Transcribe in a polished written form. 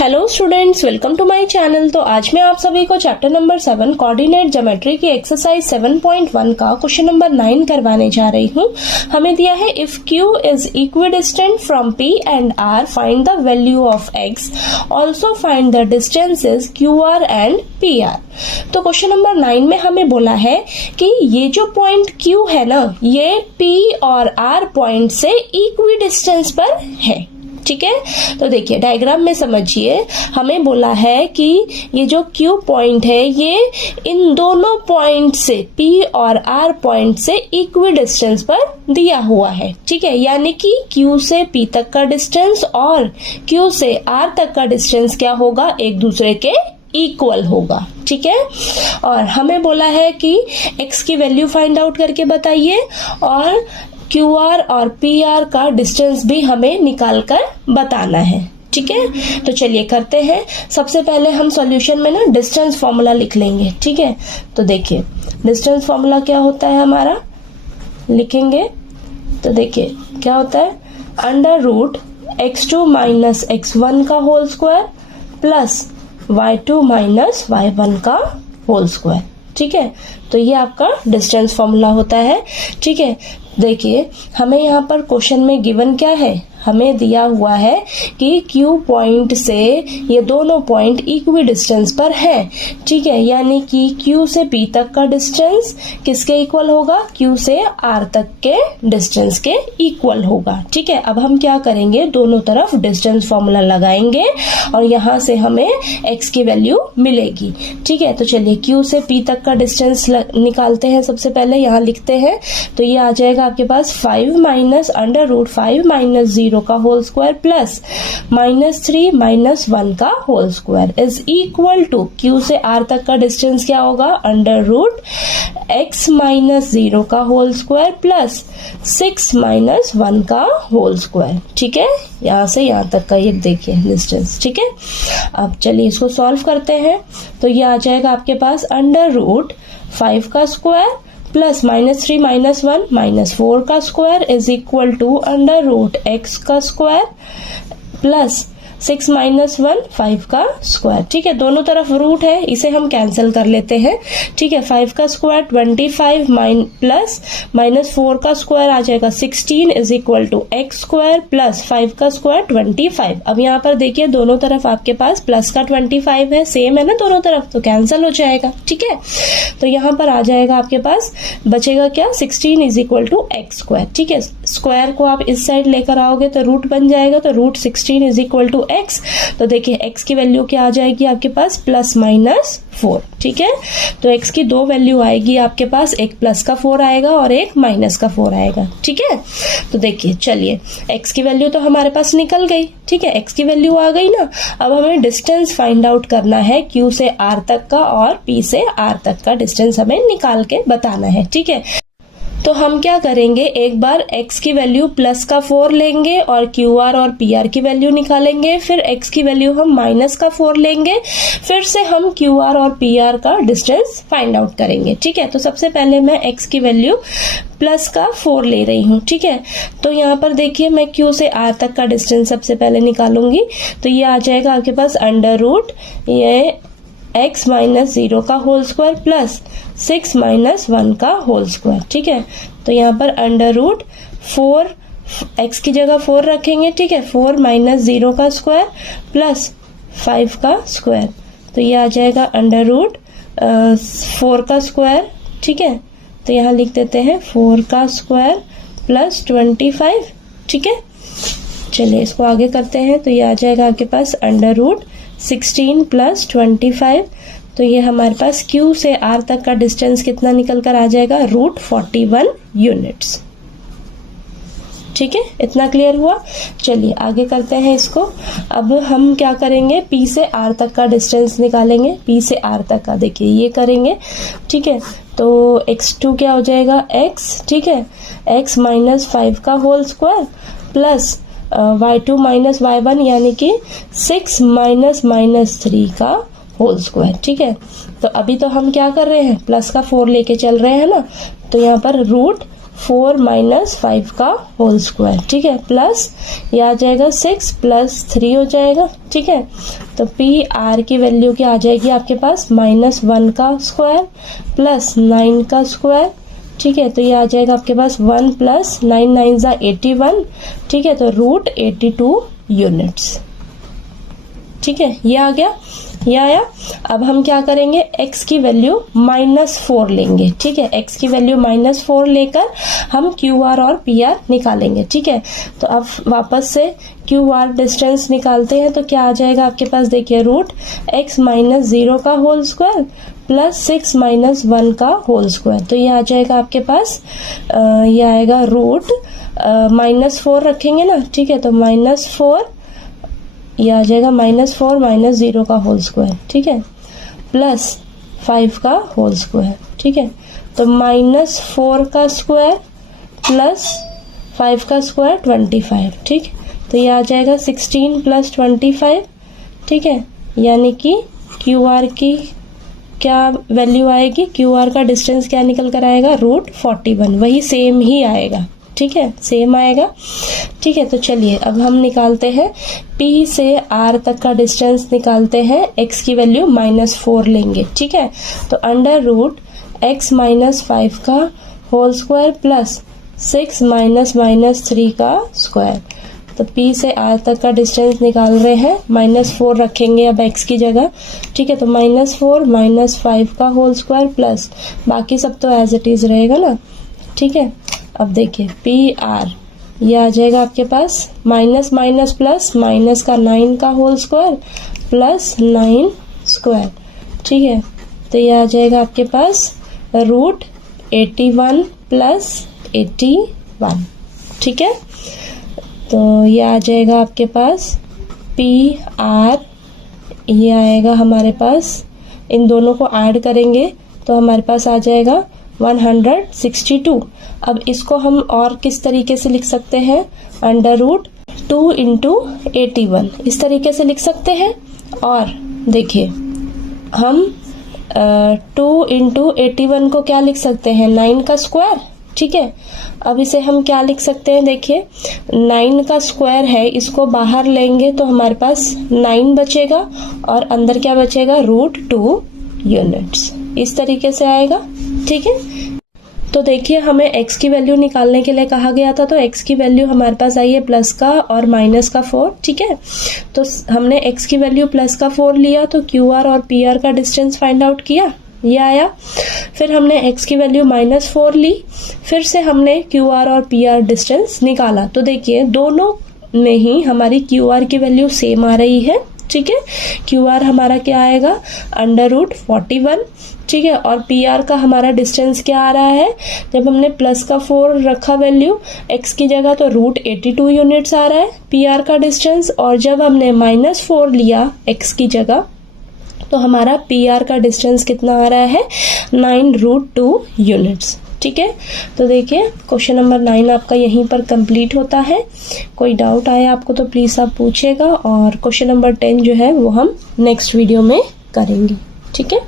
Hello students, welcome to my channel. तो आज मैं आप सभी को चैप्टर नंबर 7 कोऑर्डिनेट ज्योमेट्री की एक्सरसाइज 7.1 का क्वेश्चन नंबर 9 करवाने जा रही हूँ। हमें दिया है if Q is equidistant from P and R, find the value of X, also find the distances QR and PR। तो क्वेश्चन नंबर 9 में हमें बोला है कि ये जो पॉइंट Q है ना, ये P और R पॉइंट से इक्विडिस्टेंस पर है। ठीक है, तो देखिए डायग्राम में समझिए, हमें बोला है कि ये जो Q पॉइंट है ये इन दोनों पॉइंट से P और R पॉइंट से इक्वी डिस्टेंस पर दिया हुआ है। ठीक है, यानी कि Q से P तक का डिस्टेंस और Q से R तक का डिस्टेंस क्या होगा, एक दूसरे के इक्वल होगा। ठीक है, और हमें बोला है कि X की वैल्यू फाइंड आउट करके बताइए और QR और PR का डिस्टेंस भी हमें निकाल कर बताना है। ठीक है, तो चलिए करते हैं। सबसे पहले हम सॉल्यूशन में ना डिस्टेंस फॉर्मूला लिख लेंगे। ठीक है, तो देखिए डिस्टेंस फॉर्मूला क्या होता है हमारा, लिखेंगे तो देखिए क्या होता है, under root x2 minus x1 का whole square plus y2 minus y1 का होल स्क्वायर। ठीक है, तो ये आपका डिस्टेंस फॉर्मूला होता है। ठीक है, देखिए हमें यहाँ पर क्वेश्चन में गिवन क्या है, हमें दिया हुआ है कि Q पॉइंट से ये दोनों पॉइंट इक्वी डिस्टेंस पर है। ठीक है, यानी कि Q से P तक का डिस्टेंस किसके इक्वल होगा, Q से R तक के डिस्टेंस के इक्वल होगा। ठीक है, अब हम क्या करेंगे, दोनों तरफ डिस्टेंस फॉर्मूला लगाएंगे और यहाँ से हमें X की वैल्यू मिलेगी। ठीक है, तो चलिए Q से P तक का डिस्टेंस निकालते हैं। सबसे पहले यहाँ लिखते हैं, तो ये आ जाएगा आपके पास 5 माइनस अंडर रूट 5 माइनस 0 का whole square plus minus 3 minus 1 का whole square is equal to Q से R तक का डिस्टेंस क्या होगा, अंडर रूट x माइनस 0 का होल स्क्वायर प्लस 6 माइनस 1 का होल स्क्वायर। ठीक है, यहाँ से यहाँ तक का ये देखिए डिस्टेंस। ठीक है, अब चलिए इसको सॉल्व करते हैं। तो ये आ जाएगा आपके पास अंडर रूट 5 का square plus minus 3 minus 1 minus 4 का square is equal to under root x का स्क्वायर प्लस 6 माइनस 1 5 का स्क्वायर। ठीक है, दोनों तरफ रूट है, इसे हम कैंसिल कर लेते हैं। ठीक है, 5 का स्क्वायर 25 प्लस माइनस 4 का स्क्वायर आ जाएगा 16 is equal to x square plus 5 का स्क्वायर 25। अब यहाँ पर देखिए दोनों तरफ आपके पास प्लस का 25 है, सेम है ना दोनों तरफ, तो कैंसिल हो जाएगा। ठीक है, तो यहाँ पर आ जाएगा आपके पास बचेगा क्या, 16 is equal to x square. ठीक है, स्क्वायर को आप इस साइड लेकर आओगे तो रूट बन जाएगा, तो root 16 is equal to x। तो देखिए x की वैल्यू क्या आ जाएगी आपके पास, प्लस माइनस 4। ठीक है, तो x की दो वैल्यू आएगी आपके पास, एक प्लस का 4 आएगा और एक माइनस का 4 आएगा। ठीक है, तो देखिए चलिए x की वैल्यू तो हमारे पास निकल गई। ठीक है, x की वैल्यू आ गई ना। अब हमें डिस्टेंस फाइंड आउट करना है Q से R तक का और P से R तक का डिस्टेंस हमें निकाल के बताना है। ठीक है, तो हम क्या करेंगे, एक बार x की वैल्यू प्लस का 4 लेंगे और QR और PR की वैल्यू निकालेंगे, फिर x की वैल्यू हम माइनस का 4 लेंगे, फिर से हम QR और PR का डिस्टेंस फाइंड आउट करेंगे। ठीक है, तो सबसे पहले मैं x की वैल्यू प्लस का 4 ले रही हूँ। ठीक है, तो यहाँ पर देखिए मैं Q से R तक का डिस्टेंस सबसे पहले निकालूंगी, तो ये आ जाएगा आपके पास अंडर रूट ये x माइनस 0 का होल स्क्वायर प्लस 6 माइनस 1 का होल स्क्वायर। ठीक है, तो यहाँ पर अंडर रूट 4 x की जगह 4 रखेंगे। ठीक है, 4 माइनस 0 का स्क्वायर प्लस 5 का स्क्वायर, तो ये आ जाएगा अंडर रूट 4 का स्क्वायर। ठीक है, तो यहाँ लिख देते हैं 4 का स्क्वायर प्लस 25। ठीक है, चलिए इसको आगे करते हैं, तो ये आ जाएगा आपके पास अंडर रूट 16 प्लस 25। तो ये हमारे पास Q से R तक का डिस्टेंस कितना निकल कर आ जाएगा, रूट 41 यूनिट्स। ठीक है, इतना क्लियर हुआ। चलिए आगे करते हैं इसको। अब हम क्या करेंगे, P से R तक का डिस्टेंस निकालेंगे। P से R तक का देखिए ये करेंगे। ठीक है, तो x2 क्या हो जाएगा x। ठीक है, x माइनस 5 का whole square plus y2 minus y1 यानी कि 6 माइनस माइनस 3 का होल स्क्वायर। ठीक है, तो अभी तो हम क्या कर रहे हैं, प्लस का 4 लेके चल रहे हैं ना, तो यहाँ पर रूट 4 माइनस 5 का होल स्क्वायर, ठीक है, प्लस ये आ जाएगा 6 प्लस 3 हो जाएगा, ठीक है। तो पी आर की वैल्यू क्या आ जाएगी आपके पास, -1 का स्क्वायर प्लस 9 का स्क्वायर, ठीक है। तो ये आ जाएगा आपके पास 1 प्लस 9 9 ज़ा 81, ठीक है। तो √82 यूनिट्स, ठीक है, ये आ गया, ये आया। अब हम क्या करेंगे, x की वैल्यू -4 लेंगे, ठीक है। x की वैल्यू -4 लेकर हम QR और PR निकालेंगे, ठीक है। तो अब वापस से QR डिस्टेंस निकालते हैं, तो क्या आ जाएगा आपके पास, देखिए √x - 0 का होल स्क्वायर प्लस 6 - 1 का होल स्क्वायर। तो ये आ जाएगा आपके पास, ये आएगा -4 रखेंगे ना, ठीक है। तो -4 ये आ जाएगा -4 - 0 का होल स्क्वायर, ठीक है, प्लस 5 का होल स्क्वायर, ठीक है। तो -4 का स्क्वायर प्लस 5 का स्क्वायर 25, ठीक। तो ये आ जाएगा 16 प्लस 25, ठीक है। यानी कि QR की क्या वैल्यू आएगी, QR का डिस्टेंस क्या निकल कर आएगा, √41, वही सेम ही आएगा, ठीक है, सेम आएगा, ठीक है। तो चलिए अब हम निकालते हैं P से R तक का डिस्टेंस निकालते हैं, x की वैल्यू -4 लेंगे, ठीक है। तो √x - 5 का होल स्क्वायर प्लस 6 - 3 का स्क्वायर। तो P से R तक का डिस्टेंस निकाल रहे हैं, -4 रखेंगे अब x की जगह, ठीक है। तो -4 - 5 का होल स्क्वायर प्लस बाकी सब तो एज इट इज रहेगा ना, ठीक है। अब देखिए PR ये आ जाएगा आपके पास माइनस प्लस माइनस का 9 का होल स्क्वायर प्लस 9 स्क्वायर, ठीक है। तो ये आ जाएगा आपके पास √81 प्लस 81, ठीक है। तो ये आ जाएगा आपके पास PR, ये आएगा हमारे पास, इन दोनों को ऐड करेंगे तो हमारे पास आ जाएगा 162। अब इसको हम और किस तरीके से लिख सकते हैं, √2 × 81 इस तरीके से लिख सकते हैं। और देखिए हम 2 × 81 को क्या लिख सकते हैं, 9 का स्क्वायर, ठीक है। अब इसे हम क्या लिख सकते हैं, देखिए 9 का स्क्वायर है, इसको बाहर लेंगे तो हमारे पास 9 बचेगा और अंदर क्या बचेगा, √2 यूनिट्स, इस तरीके से आएगा, ठीक है। तो देखिए हमें x की वैल्यू निकालने के लिए कहा गया था, तो x की वैल्यू हमारे पास आई है प्लस का और माइनस का 4, ठीक है। तो हमने x की वैल्यू प्लस का 4 लिया, तो QR और PR का डिस्टेंस फाइंड आउट किया, ये आया। फिर हमने x की वैल्यू -4 ली, फिर से हमने QR और PR डिस्टेंस निकाला। तो देखिए दोनों में ही हमारी QR की वैल्यू सेम आ रही है, ठीक है। QR हमारा क्या आएगा, √41, ठीक है। और PR का हमारा डिस्टेंस क्या आ रहा है, जब हमने प्लस का 4 रखा वैल्यू x की जगह तो √82 यूनिट्स आ रहा है PR का डिस्टेंस, और जब हमने -4 लिया x की जगह तो हमारा PR का डिस्टेंस कितना आ रहा है, 9√2 यूनिट्स, ठीक है। तो देखिए क्वेश्चन नंबर 9 आपका यहीं पर कंप्लीट होता है। कोई डाउट आए आपको तो प्लीज़ आप पूछिएगा, और क्वेश्चन नंबर 10 जो है वो हम नेक्स्ट वीडियो में करेंगे, ठीक है।